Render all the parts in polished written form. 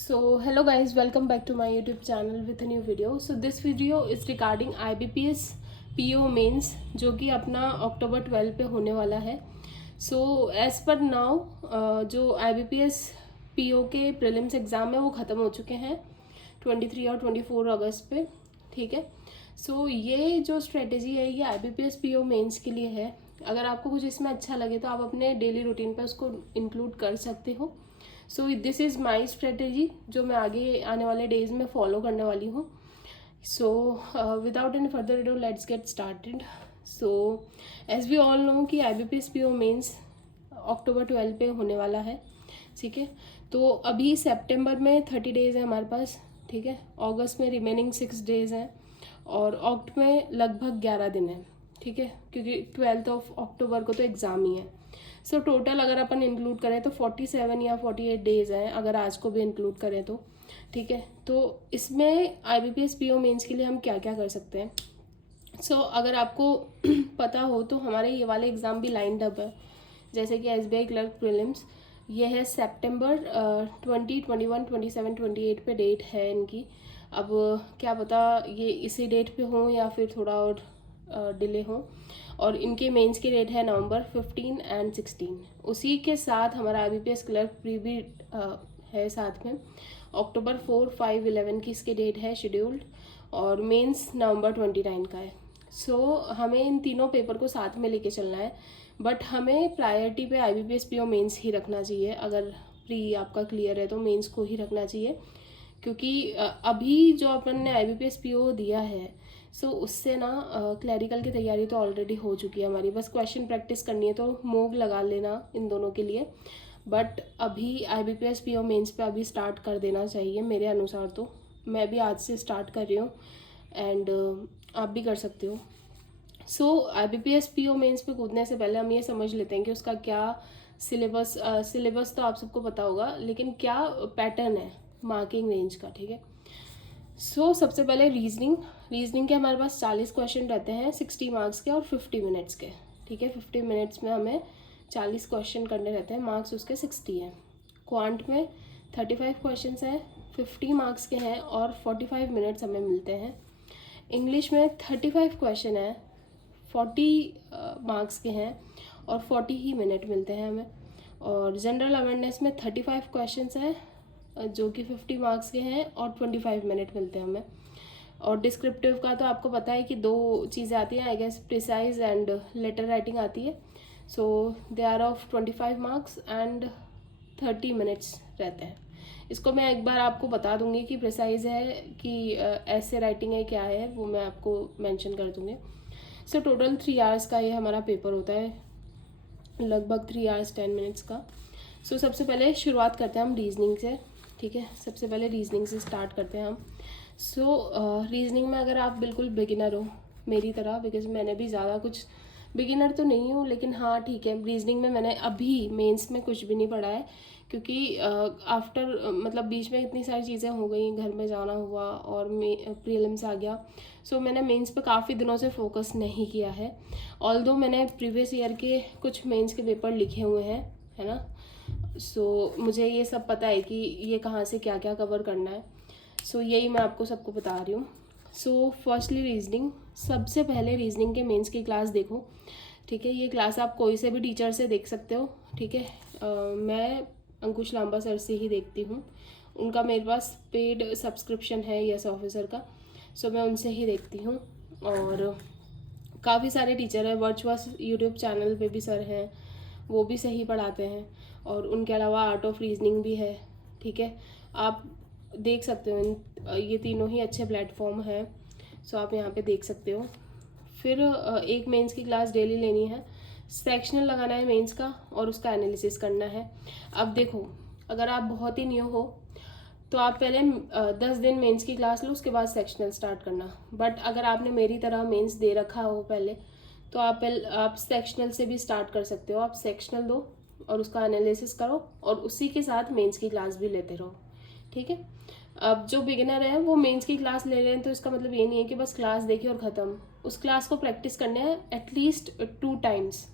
So hello guys, welcome back to my YouTube channel with a new video. So this video is regarding IBPS PO mains जो कि अपना अक्टूबर 12 पे होने वाला है. So as per now जो IBPS PO के प्रीलिम्स एग्ज़ाम है वो ख़त्म हो चुके हैं 23 और 24 अगस्त पे. ठीक है. सो ये जो स्ट्रेटेजी है ये IBPS PO मेंस के लिए है. अगर आपको कुछ इसमें अच्छा लगे तो आप अपने डेली रूटीन पर उसको इंक्लूड कर सकते हो. So this is my strategy जो मैं आगे आने वाले डेज में फॉलो करने वाली हूँ. So without any further ado let's get started. So as we all know कि IBPS PO मेंस अक्टूबर 12 पे होने वाला है. ठीक है. तो अभी सितंबर में 30 डेज़ है हमारे पास. ठीक है. अगस्त में रिमेनिंग 6 डेज़ हैं और अक्ट में लगभग 11 दिन है. ठीक है. क्योंकि 12 अक्टूबर को तो एग्ज़ाम ही है. सो टोटल अगर अपन इंक्लूड करें तो 47 या 48 डेज़ हैं अगर आज को भी इंक्लूड करें तो. ठीक है. तो इसमें IBPS PO मेंस के लिए हम क्या क्या कर सकते हैं. सो अगर आपको पता हो तो हमारे ये वाले एग्ज़ाम भी लाइंड अप है. जैसे कि SBI क्लर्क प्रीलिम्स ये है सितंबर 20, 21, 27, 28 पे डेट है इनकी. अब क्या पता ये इसी डेट पे हो या फिर थोड़ा और डिले हो. और इनके मेंस की डेट है नवंबर 15 एंड 16. उसी के साथ हमारा IBPS क्लर्क प्री भी है साथ में. अक्टूबर 4, 5, 11 की इसकी डेट है शेड्यूल्ड और मेंस नवंबर 29 का है. सो हमें इन तीनों पेपर को साथ में लेके चलना है. बट हमें प्रायोरिटी पे IBPS PO मेंस ही रखना चाहिए. अगर प्री आपका क्लियर है तो मेंस को ही रखना चाहिए. क्योंकि अभी जो अपन ने IBPS PO दिया है सो उससे ना क्लैरिकल की तैयारी तो ऑलरेडी हो चुकी है हमारी. बस क्वेश्चन प्रैक्टिस करनी है तो मोग लगा लेना इन दोनों के लिए. बट अभी IBPS PO मेंस पे अभी स्टार्ट कर देना चाहिए मेरे अनुसार. तो मैं भी आज से स्टार्ट कर रही हूँ एंड आप भी कर सकते हो. सो IBPS PO मेंस पे कूदने से पहले हम ये समझ लेते हैं कि उसका क्या सिलेबस तो आप सबको पता होगा लेकिन क्या पैटर्न है मार्किंग रेंज का. ठीक है. सो सबसे पहले रीजनिंग के हमारे पास 40 क्वेश्चन रहते हैं 60 मार्क्स के और 50 मिनट्स के. ठीक है. 50 मिनट्स में हमें 40 क्वेश्चन करने रहते हैं. मार्क्स उसके 60 हैं. क्वांट में 35 क्वेश्चन हैं 50 मार्क्स के हैं और 45 मिनट्स हमें मिलते हैं. इंग्लिश में 35 क्वेश्चन हैं 40 मार्क्स के हैं और 40 ही मिनट मिलते हैं हमें. और जनरल अवेयरनेस में 35 क्वेश्चन हैं जो कि 50 मार्क्स के हैं और 25 मिनट मिलते हैं हमें. और डिस्क्रिप्टिव का तो आपको पता है कि दो चीज़ें आती हैं I guess, precis and letter writing आती है. So they are of 25 marks and 30 minutes रहते हैं. इसको मैं एक बार आपको बता दूंगी कि प्रिसाइज है कि ऐसे राइटिंग है क्या है वो मैं आपको मेंशन कर दूंगी. सो टोटल 3 आवर्स का ये हमारा पेपर होता है, लगभग 3 आवर्स 10 मिनट्स का. सो सबसे पहले शुरुआत करते हैं हम रीजनिंग से. ठीक है. सबसे पहले रीजनिंग से स्टार्ट करते हैं हम. सो रीजनिंग में अगर आप बिल्कुल बिगिनर हो मेरी तरह, बिकॉज मैंने भी ज़्यादा कुछ बिगिनर तो नहीं हूँ लेकिन हाँ ठीक है, रीजनिंग में मैंने अभी मेंस में कुछ भी नहीं पढ़ा है क्योंकि आफ्टर मतलब बीच में इतनी सारी चीज़ें हो गई, घर में जाना हुआ और प्रीलिम्स आ गया. सो मैंने मेंस पे काफ़ी दिनों से फोकस नहीं किया है. ऑल्दो मैंने प्रीवियस ईयर के कुछ मेंस के पेपर लिखे हुए हैं, है ना. सो मुझे ये सब पता है कि ये कहाँ से क्या क्या कवर करना है. सो यही मैं आपको सबको बता रही हूँ. So firstly reasoning. सबसे पहले रीजनिंग के मेंस की क्लास देखो. ठीक है. ये क्लास आप कोई से भी टीचर से देख सकते हो. ठीक है. मैं अंकुश लांबा सर से ही देखती हूँ. उनका मेरे पास पेड सब्सक्रिप्शन है यस ऑफिसर का. सो मैं उनसे ही देखती हूँ. और काफ़ी सारे टीचर हैं, वर्चुअस यूट्यूब चैनल पे भी सर हैं, वो भी सही पढ़ाते हैं. और उनके अलावा आर्ट ऑफ रीजनिंग भी है. ठीक है. आप देख सकते हो ये तीनों ही अच्छे प्लेटफॉर्म हैं. सो आप यहाँ पे देख सकते हो. फिर एक मेंस की क्लास डेली लेनी है. सेक्शनल लगाना है मेंस का और उसका एनालिसिस करना है. अब देखो, अगर आप बहुत ही न्यू हो तो आप पहले 10 दिन मेंस की क्लास लो, उसके बाद सेक्शनल स्टार्ट करना. बट अगर आपने मेरी तरह मेंस दे रखा हो पहले तो आप सेक्शनल से भी स्टार्ट कर सकते हो. आप सेक्शनल दो और उसका एनालिसिस करो और उसी के साथ मेंस की क्लास भी लेते रहो. ठीक है. अब जो बिगिनर है वो मेंस की क्लास ले रहे हैं तो इसका मतलब ये नहीं है कि बस क्लास देखी और ख़त्म. उस क्लास को प्रैक्टिस करने हैं एटलीस्ट 2 टाइम्स.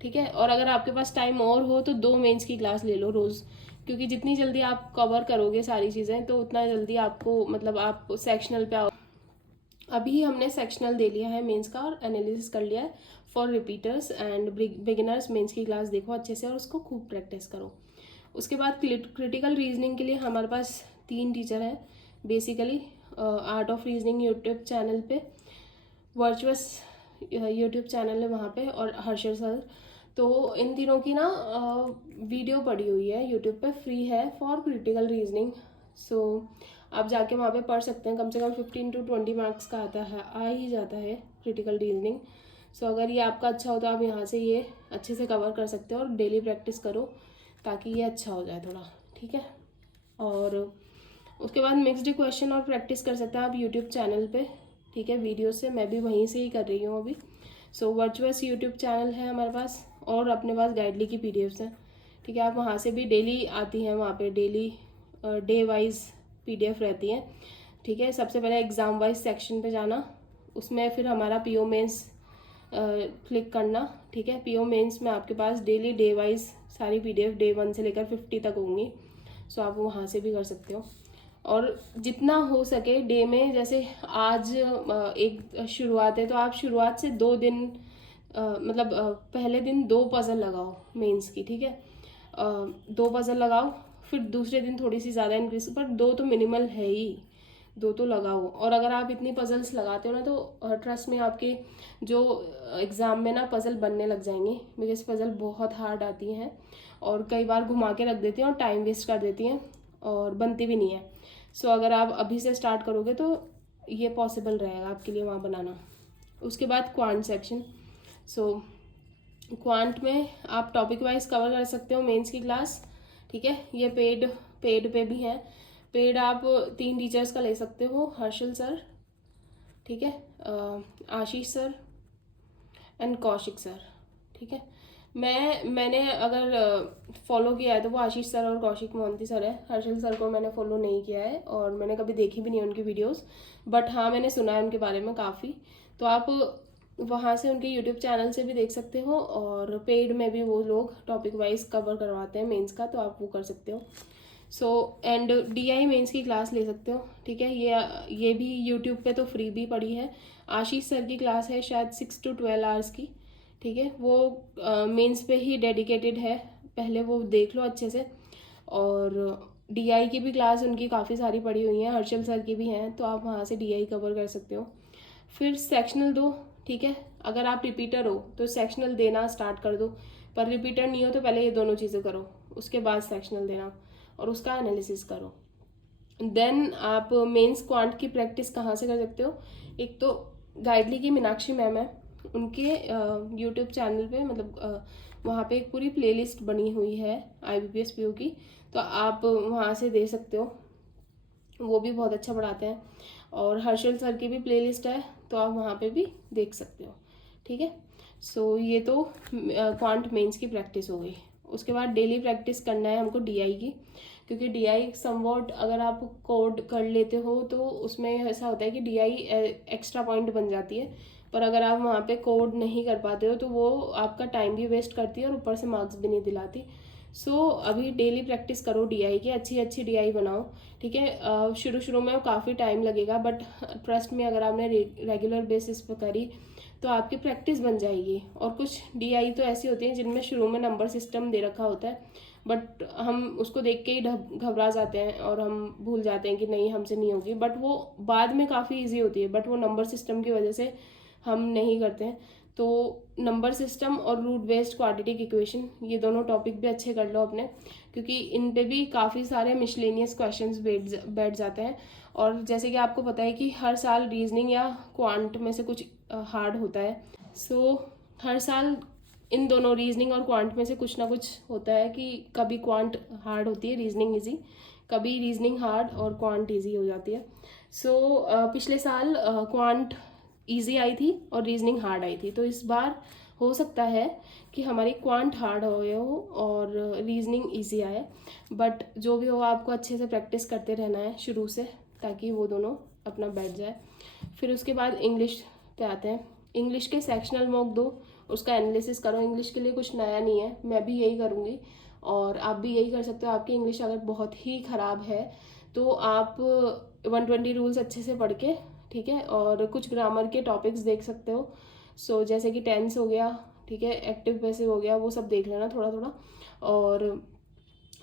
ठीक है. और अगर आपके पास टाइम और हो तो 2 मेंस की क्लास ले लो रोज़, क्योंकि जितनी जल्दी आप कवर करोगे सारी चीज़ें तो उतना जल्दी आपको मतलब आप सेक्शनल पे आओ। अभी हमने सेक्शनल दे लिया है मेंस का और एनालिसिस कर लिया है for repeaters and beginners. Mains की क्लास देखो अच्छे से और उसको खूब प्रैक्टिस करो। उसके बाद क्रिटिकल रीजनिंग के लिए हमारे पास 3 टीचर हैं basically. Art of reasoning YouTube channel पे, वर्चुअस यूट्यूब चैनल है वहाँ पे, और हर्षल सर। तो इन तीनों की ना वीडियो पड़ी हुई है यूट्यूब पे, फ्री है फॉर क्रिटिकल रीजनिंग। सो आप जाके वहाँ पे पढ़ सकते हैं। कम से कम 15 to 20 मार्क्स का आता है, आ ही जाता है क्रिटिकल रीजनिंग। सो अगर ये आपका अच्छा हो तो आप यहाँ से ये अच्छे से कवर कर सकते हो और डेली प्रैक्टिस करो ताकि ये अच्छा हो जाए थोड़ा, ठीक है। और उसके बाद मिक्स्ड क्वेश्चन और प्रैक्टिस कर सकते हैं आप यूट्यूब चैनल पे, ठीक है, वीडियो से। मैं भी वहीं से ही कर रही हूँ अभी। सो वर्चुअस यूट्यूब चैनल है हमारे पास और अपने पास गाइडली की पीडीएफ्स हैं, ठीक है। आप वहाँ से भी डेली आती हैं, वहाँ पे डेली डे वाइज पीडीएफ रहती हैं, ठीक है। सबसे पहले एग्ज़ाम वाइज सेक्शन पे जाना, उसमें फिर हमारा पीओ मेंस क्लिक करना, ठीक है। पीओ मेंस में आपके पास डेली डे वाइज सारी पीडीएफ डे 1 से लेकर 50 तक होंगी। सो आप वहाँ से भी कर सकते हो। और जितना हो सके डे में, जैसे आज एक शुरुआत है तो आप शुरुआत से 2 दिन मतलब पहले दिन 2 पज़ल लगाओ मेंस की, ठीक है। 2 पज़ल लगाओ, फिर दूसरे दिन थोड़ी सी ज़्यादा इंक्रीज, पर 2 तो मिनिमल है ही, 2 तो लगाओ। और अगर आप इतनी पज़ल्स लगाते हो ना तो ट्रस्ट में आपके जो एग्ज़ाम में ना पज़ल बनने लग जाएंगे, बिकॉज पज़ल बहुत हार्ड आती हैं और कई बार घुमा के रख देती हैं और टाइम वेस्ट कर देती हैं और बनती भी नहीं है। सो अगर आप अभी से स्टार्ट करोगे तो ये पॉसिबल रहेगा आपके लिए वहाँ बनाना। उसके बाद क्वांट सेक्शन। सो क्वांट में आप टॉपिक वाइज कवर कर सकते हो मेंस की क्लास, ठीक है। ये पेड पे भी है। पेड आप 3 टीचर्स का ले सकते हो, हर्षल सर, ठीक है, आशीष सर एंड कौशिक सर, ठीक है। मैंने अगर फॉलो किया है तो वो आशीष सर और कौशिक मोहंती सर है। हर्षल सर को मैंने फॉलो नहीं किया है और मैंने कभी देखी भी नहीं उनकी वीडियोस, बट हाँ मैंने सुना है उनके बारे में काफ़ी। तो आप वहाँ से उनके यूट्यूब चैनल से भी देख सकते हो और पेड में भी वो लोग टॉपिक वाइज कवर करवाते हैं मेंस का, तो आप वो कर सकते हो। सो एंड डीआई मेंस की क्लास ले सकते हो, ठीक है। ये भी यूट्यूब पे तो फ्री भी पड़ी है। आशीष सर की क्लास है शायद 6 to 12 आवर्स की, ठीक है। वो मेंस पे ही डेडिकेटेड है, पहले वो देख लो अच्छे से। और डीआई की भी क्लास उनकी काफ़ी सारी पड़ी हुई हैं, हर्षल सर की भी हैं, तो आप वहाँ से डीआई कवर कर सकते हो। फिर सेक्शनल दो, ठीक है। अगर आप रिपीटर हो तो सेक्शनल देना स्टार्ट कर दो, पर रिपीटर नहीं हो तो पहले ये दोनों चीज़ें करो, उसके बाद सेक्शनल देना और उसका एनालिसिस करो। देन आप मेंस क्वांट की प्रैक्टिस कहाँ से कर सकते हो? एक तो गाइडली की मीनाक्षी मैम है, उनके यूट्यूब चैनल पे मतलब वहाँ पे एक पूरी प्लेलिस्ट बनी हुई है IBPS PO की, तो आप वहाँ से दे सकते हो, वो भी बहुत अच्छा पढ़ाते हैं। और हर्षल सर की भी प्लेलिस्ट है तो आप वहाँ पे भी देख सकते हो, ठीक है। सो ये तो क्वांट मेंस की प्रैक्टिस हो गई। उसके बाद डेली प्रैक्टिस करना है हमको डीआई की, क्योंकि डीआई समवॉट अगर आप कोड कर लेते हो तो उसमें ऐसा होता है कि डीआई एक्स्ट्रा पॉइंट बन जाती है, पर अगर आप वहाँ पे कोड नहीं कर पाते हो तो वो आपका टाइम भी वेस्ट करती है और ऊपर से मार्क्स भी नहीं दिलाती। सो अभी डेली प्रैक्टिस करो डीआई की, अच्छी अच्छी डीआई बनाओ, ठीक है। शुरू शुरू में काफ़ी टाइम लगेगा, बट ट्रस्ट में अगर आपने रेगुलर बेसिस पर करी तो आपकी प्रैक्टिस बन जाएगी। और कुछ डीआई तो ऐसी होती हैं जिनमें शुरू में नंबर सिस्टम दे रखा होता है, बट हम उसको देख के ही घबरा जाते हैं और हम भूल जाते हैं कि नहीं हमसे नहीं होगी, बट वो बाद में काफ़ी ईजी होती है, बट वो नंबर सिस्टम की वजह से हम नहीं करते हैं। तो नंबर सिस्टम और रूट बेस्ड क्वाड्रेटिक इक्वेशन, ये दोनों टॉपिक भी अच्छे कर लो अपने, क्योंकि इन पे भी काफ़ी सारे मिसलेनियस क्वेश्चंस बैठ जाते हैं। और जैसे कि आपको पता है कि हर साल रीजनिंग या क्वांट में से कुछ हार्ड होता है। सो हर साल इन दोनों रीजनिंग और क्वांट में से कुछ ना कुछ होता है कि कभी क्वांट हार्ड होती है, रीजनिंग इजी, कभी रीजनिंग हार्ड और क्वांट इजी हो जाती है। सो पिछले साल क्वांट इजी आई थी और रीजनिंग हार्ड आई थी, तो इस बार हो सकता है कि हमारी क्वांट हार्ड हो और रीजनिंग इजी आए, बट जो भी हो आपको अच्छे से प्रैक्टिस करते रहना है शुरू से, ताकि वो दोनों अपना बैठ जाए। फिर उसके बाद इंग्लिश पे आते हैं। इंग्लिश के सेक्शनल मॉक दो, उसका एनालिसिस करो। इंग्लिश के लिए कुछ नया नहीं है, मैं भी यही करूँगी। और आप भी यही कर सकते हो। आपकी इंग्लिश अगर बहुत ही ख़राब है तो आप 120 रूल्स अच्छे से पढ़ के, ठीक है, और कुछ ग्रामर के टॉपिक्स देख सकते हो। सो जैसे कि टेंस हो गया, ठीक है, एक्टिव पैसिव हो गया, वो सब देख लेना थोड़ा थोड़ा। और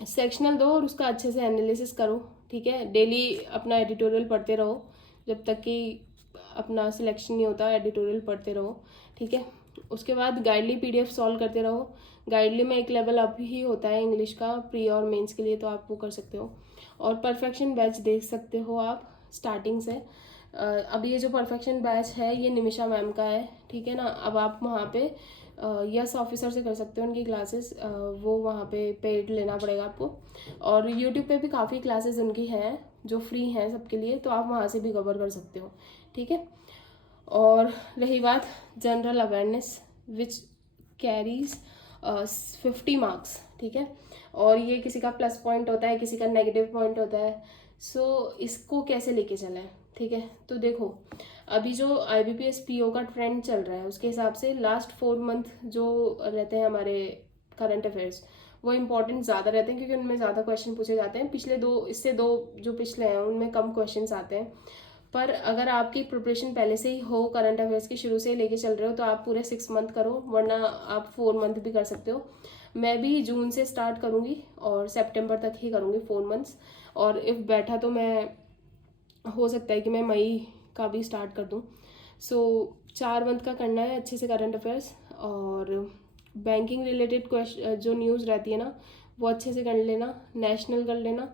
सेक्शनल दो और उसका अच्छे से एनालिसिस करो, ठीक है। डेली अपना एडिटोरियल पढ़ते रहो जब तक कि अपना सिलेक्शन नहीं होता, एडिटोरियल पढ़ते रहो, ठीक है। उसके बाद गाइडली पीडीएफ सॉल्व करते रहो। गाइडली में एक लेवल अप ही होता है इंग्लिश का प्री और मेंस के लिए, तो आप वो कर सकते हो। और परफेक्शन बैच देख सकते हो आप स्टार्टिंग से। अब ये जो परफेक्शन बैच है ये निमिषा मैम का है, ठीक है ना। अब आप वहाँ पे यस ऑफिसर से कर सकते हो उनकी क्लासेस, वो वहाँ पे पेड लेना पड़ेगा आपको। और यूट्यूब पे भी काफ़ी क्लासेस उनकी हैं जो फ्री हैं सबके लिए, तो आप वहाँ से भी कवर कर सकते हो, ठीक है। और रही बात general awareness which carries 50 marks, ठीक है। और ये किसी का प्लस पॉइंट होता है, किसी का नेगेटिव पॉइंट होता है। सो इसको कैसे लेके चलें, ठीक है। तो देखो अभी जो IBPS PO का ट्रेंड चल रहा है उसके हिसाब से लास्ट 4 मंथ जो रहते हैं हमारे करंट अफेयर्स, वो इम्पोर्टेंट ज़्यादा रहते हैं क्योंकि उनमें ज़्यादा क्वेश्चन पूछे जाते हैं। पिछले दो जो पिछले हैं उनमें कम क्वेश्चन आते हैं। पर अगर आपकी प्रिपरेशन पहले से ही हो, करंट अफेयर्स की शुरू से लेके चल रहे हो, तो आप पूरे 6 मंथ करो, वरना आप 4 मंथ भी कर सकते हो। मैं भी जून से स्टार्ट करूँगी और सितंबर तक ही करूँगी 4 मंथ्स। और इफ़ बैठा तो मैं, हो सकता है कि मैं मई का भी स्टार्ट कर दूँ। सो 4 मंथ का करना है अच्छे से करंट अफेयर्स। और बैंकिंग रिलेटेड क्वेश्चन जो न्यूज़ रहती है ना, वो अच्छे से कर लेना, नेशनल कर लेना,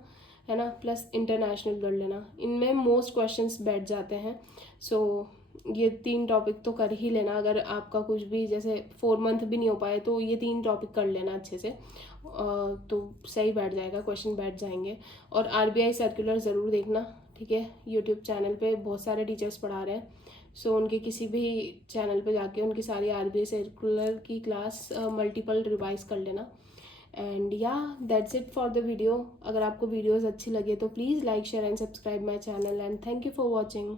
है ना, प्लस इंटरनेशनल कर लेना। इनमें मोस्ट क्वेश्चंस बैठ जाते हैं। सो ये 3 टॉपिक तो कर ही लेना। अगर आपका कुछ भी जैसे 4 मंथ भी नहीं हो पाए तो ये 3 टॉपिक कर लेना अच्छे से, तो सही बैठ जाएगा, क्वेश्चन बैठ जाएंगे। और RBI सर्कुलर ज़रूर देखना, ठीक है। यूट्यूब चैनल पे बहुत सारे टीचर्स पढ़ा रहे हैं, सो उनके किसी भी चैनल पे जाके उनकी सारी RBI सर्कुलर की क्लास मल्टीपल रिवाइज कर लेना। एंड या that's it for the video. अगर आपको वीडियोज़ अच्छी लगे तो please like share and subscribe my channel and thank you for watching.